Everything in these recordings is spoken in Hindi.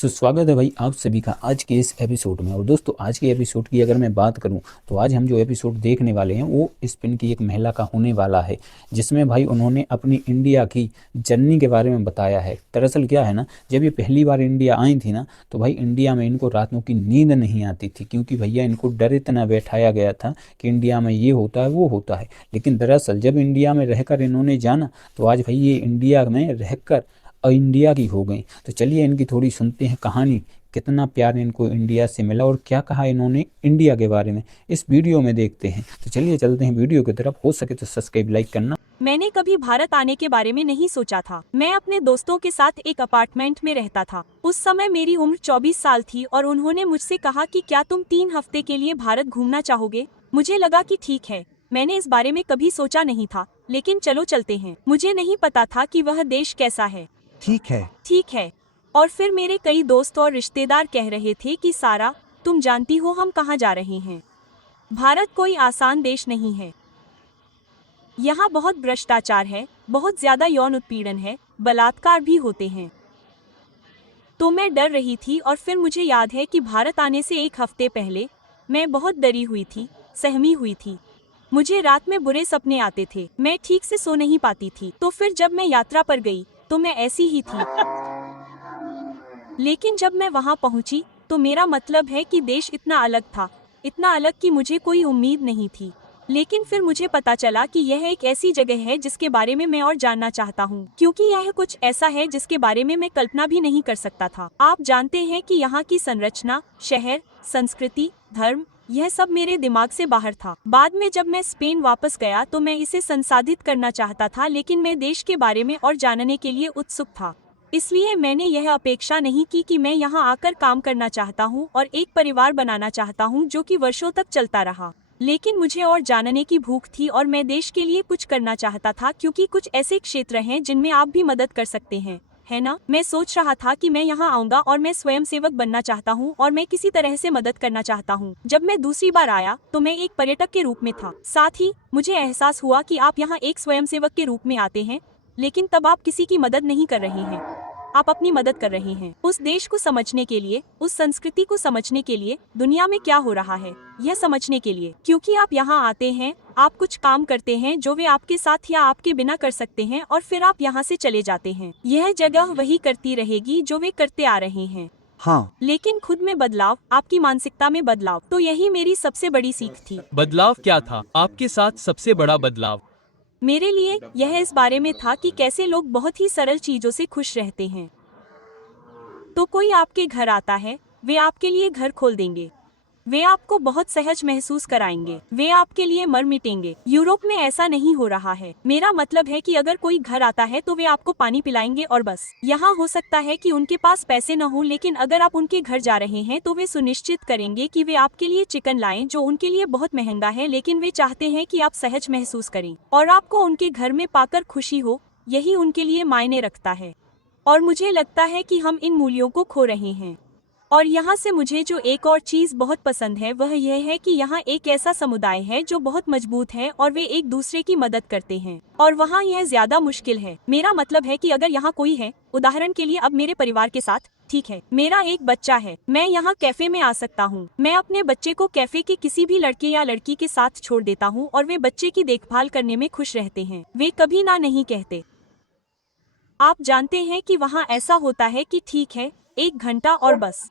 स्वागत है भाई आप सभी का आज के इस एपिसोड में। और दोस्तों आज के एपिसोड की अगर मैं बात करूं तो आज हम जो एपिसोड देखने वाले हैं वो स्पेन की एक महिला का होने वाला है, जिसमें भाई उन्होंने अपनी इंडिया की जर्नी के बारे में बताया है। दरअसल क्या है ना, जब ये पहली बार इंडिया आई थी ना तो भाई इंडिया में इनको रातों की नींद नहीं आती थी, क्योंकि भैया इनको डर इतना बैठाया गया था कि इंडिया में ये होता है वो होता है। लेकिन दरअसल जब इंडिया में रहकर इन्होंने जाना तो आज भाई ये इंडिया में रहकर इंडिया की हो गई। तो चलिए इनकी थोड़ी सुनते हैं कहानी, कितना प्यार इनको इंडिया से मिला और क्या कहा इन्होंने इंडिया के बारे में, इस वीडियो में देखते हैं। तो चलिए चलते हैं वीडियो की तरफ। हो सके तो सब्सक्राइब लाइक करना। मैंने कभी भारत आने के बारे में नहीं सोचा था। मैं अपने दोस्तों के साथ एक अपार्टमेंट में रहता था। उस समय मेरी उम्र 24 साल थी और उन्होंने मुझसे कहा कि क्या तुम 3 हफ्ते के लिए भारत घूमना चाहोगे। मुझे लगा कि ठीक है, मैंने इस बारे में कभी सोचा नहीं था, लेकिन चलो चलते हैं। मुझे नहीं पता था कि वह देश कैसा है। ठीक है। और फिर मेरे कई दोस्त और रिश्तेदार कह रहे थे कि सारा, तुम जानती हो हम कहाँ जा रहे हैं। भारत कोई आसान देश नहीं है। यहाँ बहुत भ्रष्टाचार है, बहुत ज्यादा यौन उत्पीड़न है, बलात्कार भी होते हैं। तो मैं डर रही थी और फिर मुझे याद है कि भारत आने से 1 हफ्ते पहले मैं बहुत डरी हुई थी, सहमी हुई थी। मुझे रात में बुरे सपने आते थे, मैं ठीक से सो नहीं पाती थी। तो फिर जब मैं यात्रा पर गई तो मैं ऐसी ही थी। लेकिन जब मैं वहां पहुंची तो मेरा मतलब है कि देश इतना अलग था, इतना अलग कि मुझे कोई उम्मीद नहीं थी। लेकिन फिर मुझे पता चला कि यह एक ऐसी जगह है जिसके बारे में मैं और जानना चाहता हूँ, क्योंकि यह कुछ ऐसा है जिसके बारे में मैं कल्पना भी नहीं कर सकता था। आप जानते हैं कि यहाँ की संरचना, शहर, संस्कृति, धर्म, यह सब मेरे दिमाग से बाहर था। बाद में जब मैं स्पेन वापस गया तो मैं इसे संसाधित करना चाहता था, लेकिन मैं देश के बारे में और जानने के लिए उत्सुक था। इसलिए मैंने यह अपेक्षा नहीं की कि मैं यहाँ आकर काम करना चाहता हूँ और एक परिवार बनाना चाहता हूँ जो कि वर्षों तक चलता रहा। लेकिन मुझे और जानने की भूख थी और मैं देश के लिए कुछ करना चाहता था, क्योंकि कुछ ऐसे क्षेत्र हैं जिनमें आप भी मदद कर सकते हैं, है ना। मैं सोच रहा था कि मैं यहाँ आऊंगा और मैं स्वयंसेवक बनना चाहता हूँ और मैं किसी तरह से मदद करना चाहता हूँ। जब मैं दूसरी बार आया तो मैं एक पर्यटक के रूप में था। साथ ही मुझे एहसास हुआ कि आप यहाँ एक स्वयंसेवक के रूप में आते हैं, लेकिन तब आप किसी की मदद नहीं कर रहे हैं, आप अपनी मदद कर रहे हैं। उस देश को समझने के लिए, उस संस्कृति को समझने के लिए, दुनिया में क्या हो रहा है यह समझने के लिए। क्योंकि आप यहाँ आते हैं, आप कुछ काम करते हैं जो वे आपके साथ या आपके बिना कर सकते हैं, और फिर आप यहाँ से चले जाते हैं। यह जगह वही करती रहेगी जो वे करते आ रहे हैं। हाँ, लेकिन खुद में बदलाव, आपकी मानसिकता में बदलाव, तो यही मेरी सबसे बड़ी सीख थी। बदलाव क्या था आपके साथ सबसे बड़ा बदलाव? मेरे लिए यह इस बारे में था कि कैसे लोग बहुत ही सरल चीजों से खुश रहते हैं। तो कोई आपके घर आता है, वे आपके लिए घर खोल देंगे, वे आपको बहुत सहज महसूस कराएंगे, वे आपके लिए मर मिटेंगे। यूरोप में ऐसा नहीं हो रहा है। मेरा मतलब है कि अगर कोई घर आता है तो वे आपको पानी पिलाएंगे और बस। यहाँ हो सकता है कि उनके पास पैसे न हो, लेकिन अगर आप उनके घर जा रहे हैं तो वे सुनिश्चित करेंगे कि वे आपके लिए चिकन लाएं, जो उनके लिए बहुत महंगा है, लेकिन वे चाहते हैं कि आप सहज महसूस करें और आपको उनके घर में पाकर खुशी हो। यही उनके लिए मायने रखता है। और मुझे लगता है कि हम इन मूल्यों को खो रहे हैं। और यहाँ से मुझे जो एक और चीज बहुत पसंद है वह यह है कि यहाँ एक ऐसा समुदाय है जो बहुत मजबूत है और वे एक दूसरे की मदद करते हैं, और वहाँ यह ज्यादा मुश्किल है। मेरा मतलब है कि अगर यहाँ कोई है, उदाहरण के लिए अब मेरे परिवार के साथ, ठीक है, मेरा एक बच्चा है, मैं यहाँ कैफे में आ सकता हूँ, मैं अपने बच्चे को कैफे के किसी भी लड़के या लड़की के साथ छोड़ देता हूँ और वे बच्चे की देखभाल करने में खुश रहते हैं, वे कभी ना नहीं कहते। आप जानते हैं कि वहाँ ऐसा होता है कि ठीक है, 1 घंटा और बस।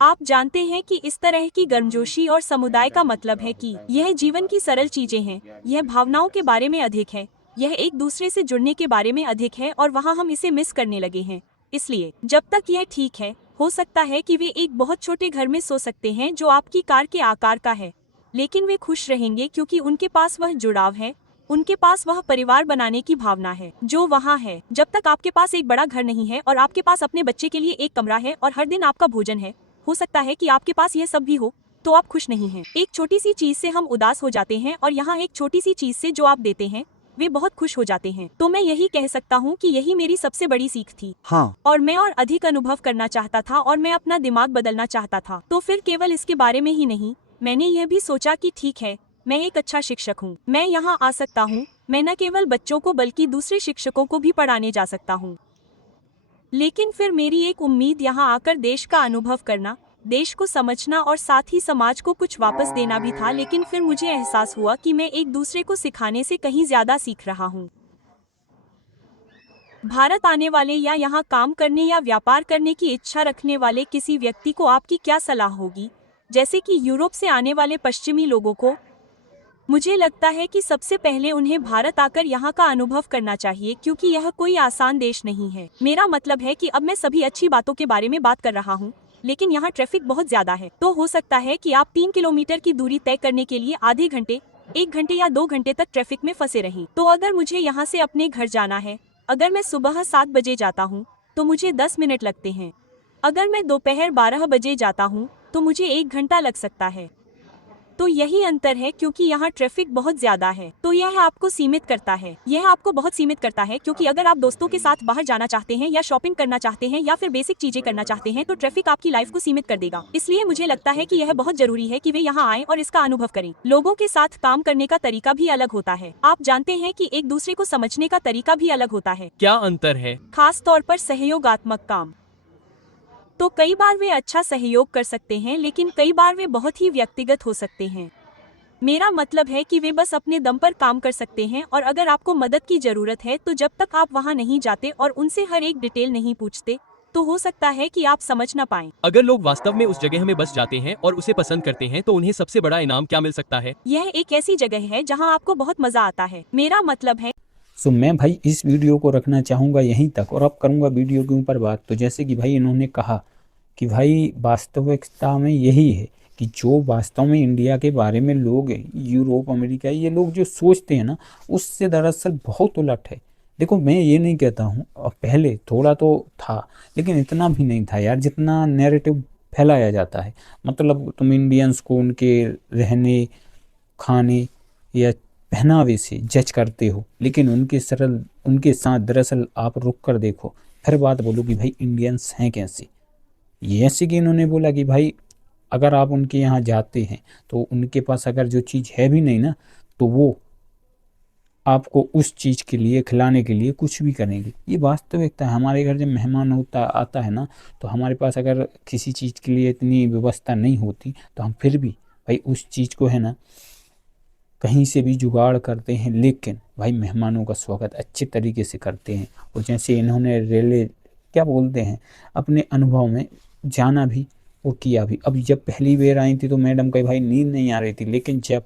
आप जानते हैं कि इस तरह की गर्मजोशी और समुदाय का मतलब है कि यह जीवन की सरल चीजें हैं, यह भावनाओं के बारे में अधिक है, यह एक दूसरे से जुड़ने के बारे में अधिक है, और वहाँ हम इसे मिस करने लगे हैं। इसलिए जब तक यह ठीक है, हो सकता है कि वे एक बहुत छोटे घर में सो सकते हैं जो आपकी कार के आकार का है, लेकिन वे खुश रहेंगे क्योंकि उनके पास वह जुड़ाव है, उनके पास वह परिवार बनाने की भावना है जो वहाँ है। जब तक आपके पास एक बड़ा घर नहीं है और आपके पास अपने बच्चे के लिए एक कमरा है और हर दिन आपका भोजन है, हो सकता है कि आपके पास यह सब भी हो, तो आप खुश नहीं हैं। एक छोटी सी चीज से हम उदास हो जाते हैं, और यहाँ एक छोटी सी चीज से जो आप देते हैं वे बहुत खुश हो जाते हैं। तो मैं यही कह सकता हूँ कि यही मेरी सबसे बड़ी सीख थी। हाँ, और मैं और अधिक अनुभव करना चाहता था और मैं अपना दिमाग बदलना चाहता था। तो फिर केवल इसके बारे में ही नहीं, मैंने यह भी सोचा कि ठीक है, मैं एक अच्छा शिक्षक हूँ, मैं यहाँ आ सकता हूँ, मैं न केवल बच्चों को बल्कि दूसरे शिक्षकों को भी पढ़ाने जा सकता हूँ। लेकिन फिर मेरी एक उम्मीद यहाँ आकर देश का अनुभव करना, देश को समझना और साथ ही समाज को कुछ वापस देना भी था। लेकिन फिर मुझे एहसास हुआ कि मैं एक दूसरे को सिखाने से कहीं ज्यादा सीख रहा हूँ। भारत आने वाले या यहाँ काम करने या व्यापार करने की इच्छा रखने वाले किसी व्यक्ति को आपकी क्या सलाह होगी, जैसे कि यूरोप से आने वाले पश्चिमी लोगों को? मुझे लगता है कि सबसे पहले उन्हें भारत आकर यहाँ का अनुभव करना चाहिए, क्योंकि यह कोई आसान देश नहीं है। मेरा मतलब है कि अब मैं सभी अच्छी बातों के बारे में बात कर रहा हूँ, लेकिन यहाँ ट्रैफिक बहुत ज्यादा है। तो हो सकता है कि आप 3 किलोमीटर की दूरी तय करने के लिए आधे घंटे, 1 घंटे या 2 घंटे तक ट्रैफिक में फंसे रहें। तो अगर मुझे यहाँ से अपने घर जाना है, अगर मैं सुबह 7 बजे जाता हूँ तो मुझे 10 मिनट लगते हैं। अगर मैं दोपहर 12 बजे जाता हूँ तो मुझे 1 घंटा लग सकता है। तो यही अंतर है, क्योंकि यहाँ ट्रैफिक बहुत ज्यादा है। तो यह आपको सीमित करता है, यह आपको बहुत सीमित करता है, क्योंकि अगर आप दोस्तों के साथ बाहर जाना चाहते हैं या शॉपिंग करना चाहते हैं या फिर बेसिक चीजें करना चाहते हैं तो ट्रैफिक आपकी लाइफ को सीमित कर देगा। इसलिए मुझे लगता है कि यह बहुत जरूरी है कि वे यहाँ आएं और इसका अनुभव करें। लोगों के साथ काम करने का तरीका भी अलग होता है। आप जानते हैं कि एक दूसरे को समझने का तरीका भी अलग होता है। क्या अंतर है? खास तौर पर सहयोगात्मक काम। तो कई बार वे अच्छा सहयोग कर सकते हैं, लेकिन कई बार वे बहुत ही व्यक्तिगत हो सकते हैं। मेरा मतलब है कि वे बस अपने दम पर काम कर सकते हैं, और अगर आपको मदद की जरूरत है तो जब तक आप वहां नहीं जाते और उनसे हर एक डिटेल नहीं पूछते, तो हो सकता है कि आप समझ न पाएं। अगर लोग वास्तव में उस जगह में बस जाते हैं और उसे पसंद करते हैं तो उन्हें सबसे बड़ा इनाम क्या मिल सकता है? यह एक ऐसी जगह है जहां आपको बहुत मजा आता है। मेरा मतलब है सो मैं भाई इस वीडियो को रखना चाहूँगा यहीं तक, और अब करूँगा वीडियो के ऊपर बात। तो जैसे कि भाई इन्होंने कहा कि भाई वास्तविकता में यही है कि जो वास्तव में इंडिया के बारे में लोग हैं, यूरोप, अमेरिका, ये लोग जो सोचते हैं ना, उससे दरअसल बहुत उलट है। देखो, मैं ये नहीं कहता हूँ, और पहले थोड़ा तो था लेकिन इतना भी नहीं था यार, जितना नैरेटिव फैलाया जाता है। मतलब तुम इंडियंस को उनके रहने, खाने या पहनावे से जज करते हो, लेकिन उनके साथ दरअसल आप रुक कर देखो, फिर बात बोलो कि भाई इंडियंस हैं कैसे। ये ऐसे कि इन्होंने बोला कि भाई अगर आप उनके यहाँ जाते हैं तो उनके पास अगर जो चीज़ है भी नहीं ना, तो वो आपको उस चीज़ के लिए, खिलाने के लिए कुछ भी करेंगे। ये वास्तविकता है। हमारे घर जब मेहमान आता है ना, तो हमारे पास अगर किसी चीज़ के लिए इतनी व्यवस्था नहीं होती तो हम फिर भी भाई उस चीज़ को है ना कहीं से भी जुगाड़ करते हैं, लेकिन भाई मेहमानों का स्वागत अच्छे तरीके से करते हैं। और जैसे इन्होंने रेले क्या बोलते हैं, अपने अनुभव में जाना भी और किया भी। अब जब पहली बार आई थी तो मैडम कहीं भाई नींद नहीं आ रही थी, लेकिन जब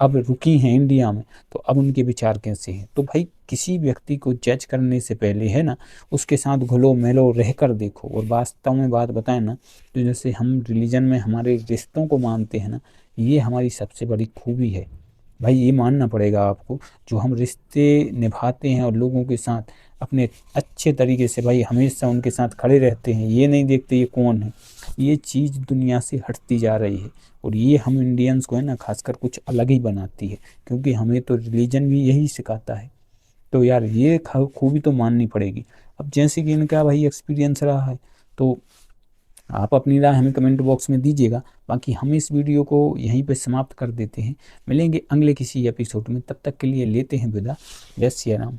अब रुकी हैं इंडिया में तो अब उनके विचार कैसे हैं। तो भाई किसी व्यक्ति को जज करने से पहले है ना, उसके साथ घुलो मिलो रह कर देखो। और वास्तव में बात बताएं ना, तो जैसे हम रिलीजन में हमारे रिश्तों को मानते हैं ना, ये हमारी सबसे बड़ी खूबी है भाई। ये मानना पड़ेगा आपको, जो हम रिश्ते निभाते हैं और लोगों के साथ अपने अच्छे तरीके से भाई हमेशा उनके साथ खड़े रहते हैं, ये नहीं देखते ये कौन है। ये चीज़ दुनिया से हटती जा रही है, और ये हम इंडियंस को है ना खासकर कुछ अलग ही बनाती है, क्योंकि हमें तो रिलीजन भी यही सिखाता है। तो यार ये खूबी तो माननी पड़ेगी। अब जैसे कि इनका भाई एक्सपीरियंस रहा है, तो आप अपनी राय हमें कमेंट बॉक्स में दीजिएगा। बाकी हम इस वीडियो को यहीं पे समाप्त कर देते हैं। मिलेंगे अगले किसी एपिसोड में, तब तक के लिए लेते हैं विदा। जय सिया राम।